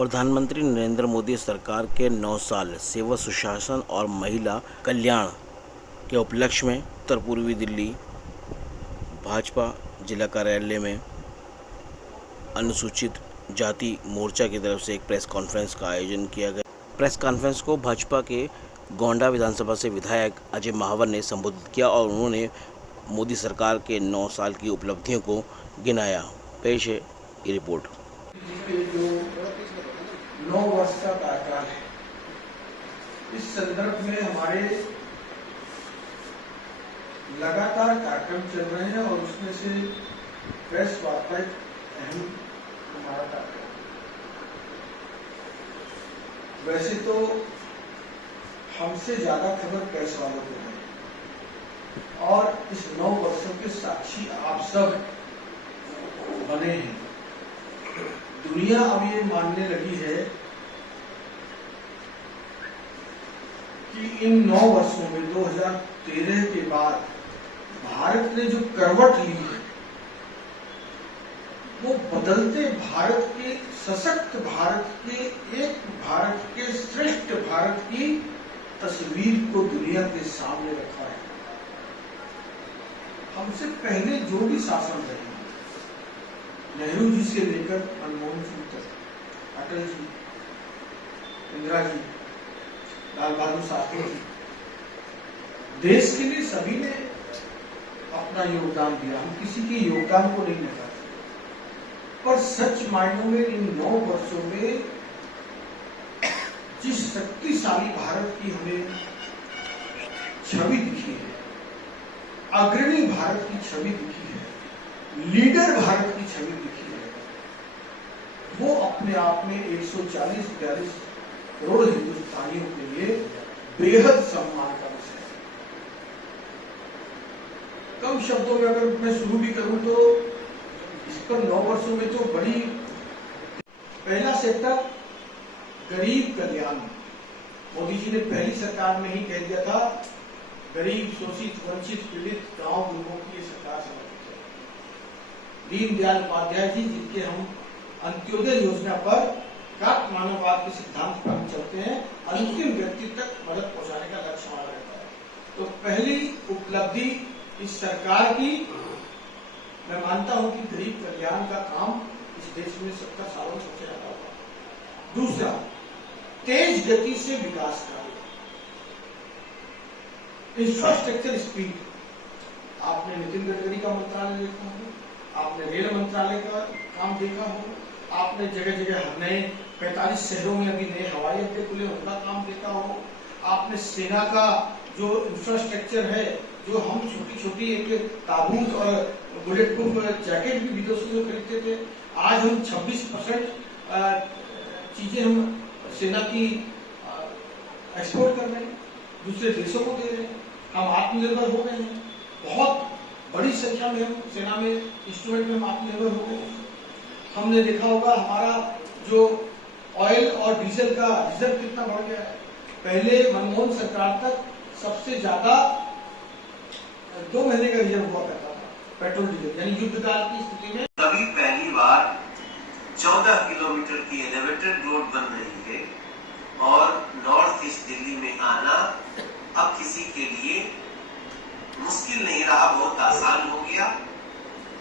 प्रधानमंत्री नरेंद्र मोदी सरकार के 9 साल सेवा सुशासन और महिला कल्याण के उपलक्ष्य में उत्तर पूर्वी दिल्ली भाजपा जिला कार्यालय में अनुसूचित जाति मोर्चा की तरफ से एक प्रेस कॉन्फ्रेंस का आयोजन किया गया। प्रेस कॉन्फ्रेंस को भाजपा के गोंडा विधानसभा से विधायक अजय महावर ने संबोधित किया और उन्होंने मोदी सरकार के 9 साल की उपलब्धियों को गिनाया। पेश है ये रिपोर्ट। 9 वर्ष का कार्यकाल है। इस संदर्भ में हमारे लगातार कार्यक्रम चल रहे हैं और उसमें से प्रेस वार्ता एक अहम हमारा कार्यक्रम। वैसे तो हमसे ज्यादा खबर प्रेस वालों को है और इस 9 वर्षों के साक्षी आप सब बने हैं। दुनिया अब ये मानने लगी है कि इन 9 वर्षों में 2013 के बाद भारत ने जो करवट ली है वो बदलते भारत के, सशक्त भारत के, एक भारत के, श्रेष्ठ भारत की तस्वीर को दुनिया के सामने रखा है। हमसे पहले जो भी शासन रहे, नेहरू जी से लेकर मनमोहन सिंह तक, अटल जी, इंदिरा जी, लाल बहादुर शास्त्री जी, देश के लिए सभी ने अपना योगदान दिया। हम किसी के योगदान को नहीं नकारते, पर सच मायनों में इन 9 वर्षों में जिस शक्तिशाली भारत की हमें छवि दिखी है, अग्रणी भारत की छवि दिखी है, लीडर भारत की छवि दिखी है, वो अपने आप में 140-42 करोड़ हिंदुस्तानियों के लिए बेहद सम्मान का विषय है। कम शब्दों में अगर मैं शुरू भी करूं तो इस पर 9 वर्षों में जो बड़ी पहला सेक्टर गरीब कल्याण, मोदी जी ने पहली सरकार में ही कह दिया था गरीब, शोषित, वंचित, पीड़ित गांव लोगों की ये सरकार समर्पित है। दीनदयाल उपाध्याय जी, जिनके हम अंत्योदय योजना पर प्राप्त मानववाद के सिद्धांत पर हम चलते हैं, अंतिम व्यक्ति तक मदद पहुंचाने का लक्ष्य हमारा रहता है। तो पहली उपलब्धि इस सरकार की, मैं मानता हूं कि गरीब कल्याण का काम इस देश में 70 सालों में सबसे ज्यादा हुआ। दूसरा, तेज गति से विकास कार्य, इंफ्रास्ट्रक्चर स्पीड। आपने नितिन गडकरी का मंत्रालय देखा हो, आपने रेल मंत्रालय का काम देखा हो, आपने जगह जगह नए 45 शहरों में अभी नए हवाई अड्डे खुले, उनका काम देखा हो। आपने सेना का जो इंफ्रास्ट्रक्चर है, जो हम छोटी छोटी एक ताबूत और बुलेट प्रूफ जैकेट भी विदेशों से खरीदते थे, आज हम 26% चीजें हम सेना की एक्सपोर्ट कर रहे हैं, दूसरे देशों को दे रहे हैं। हम आत्मनिर्भर हो गए हैं। बहुत बड़ी संख्या में हम सेना में इंस्ट्रूमेंट में हम आत्मनिर्भर हो गए। हमने देखा होगा हमारा जो ऑयल और डीजल का रिजर्व कितना बढ़ गया है। पहले मनमोहन सरकार तक सबसे ज्यादा 2 महीने का रिजर्व हुआ करता था पेट्रोल डीजल, यानी युद्ध काल की स्थिति में। कभी पहली बार 14 किलोमीटर की एलिवेटेड रोड बन रही है और नॉर्थ ईस्ट दिल्ली में आना अब किसी के लिए मुश्किल नहीं रहा, बहुत आसान हो गया।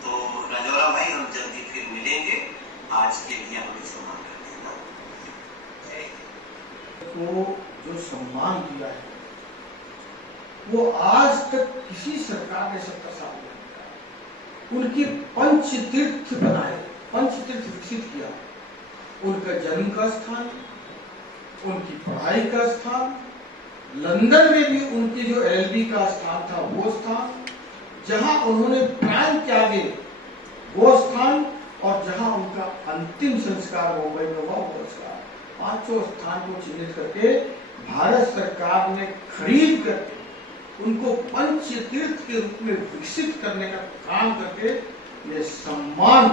तो राजौरा भाई, हम जल्दी फिर मिलेंगे। आज के लिए हमें सम्मान कर देना। को जो सम्मान दिया है वो आज तक किसी सरकार ने 70 साल में नहीं दिया। उनकी पंचतीर्थ बनाए, पंचतीर्थ विकसित किया। उनका जन्म का स्थान, उनकी पढ़ाई का स्थान, लंदन में भी उनकी जो LLB का स्थान था वो स्थान, जहां उन्होंने प्राण त्यागे वो स्थान, और जहां उनका अंतिम संस्कार मुंबई में हुआ वो स्थान, 5 स्थान को चिन्हित करके भारत सरकार ने खरीद करके उनको पंचतीर्थ के रूप में विकसित करने का काम करके ये सम्मान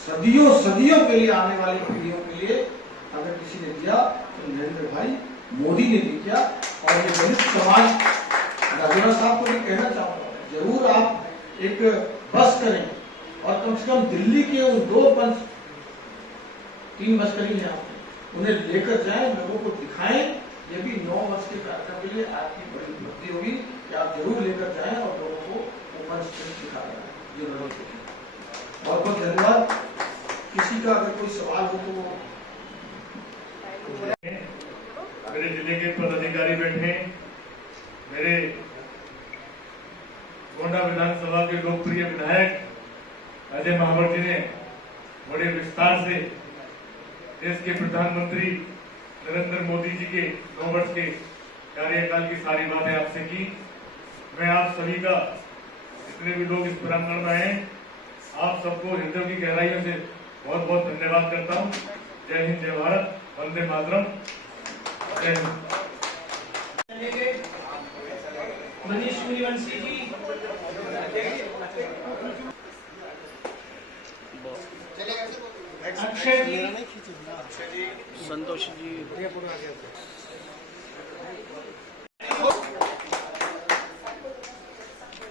सदियों सदियों के लिए, आने वाली पीढ़ियों के लिए अगर किसी ने दिया तो नरेंद्र भाई मोदी ने भी किया। और ये दलित समाज, राजौरा साहब को भी कहना चाहूंगा, जरूर आप एक बस करें और कम से कम दिल्ली के उन 2 3 बस करी है आपने, उन्हें लेकर जाएं, लोगों को दिखाएं। ये भी 9 वर्ष के कार्यक्रम के लिए आपकी बड़ी उपलब्धि होगी कि आप जरूर लेकर जाएं और लोगों को वो पंचतंत्र दिखा रहे हैं जो लोगों को। बहुत बहुत धन्यवाद। किसी का अगर कोई सवाल हो तो वो मेरे जिले के पदाधिकारी बैठे, मेरे गोंडा विधानसभा के लोकप्रिय विधायक अजय महावर जी ने बड़े विस्तार से देश के प्रधानमंत्री नरेंद्र मोदी जी के 9 वर्ष के कार्यकाल की सारी बातें आपसे की। मैं आप सभी का, जितने भी लोग इस प्रांगण में हैं, आप सबको हृदय की गहराइयों से बहुत बहुत धन्यवाद करता हूँ। जय हिंद, जय भारत, वंदे मातरम, जय हिंद। मनीष सूर्यवंशी जी, अक्षय जी, संतोष जी,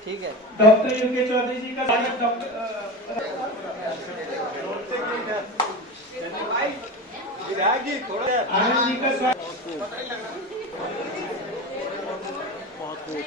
ठीक है। डॉक्टर यूके चौधरी जी का डॉक्टर आनंद जी का स्वागत। बहुत खूब।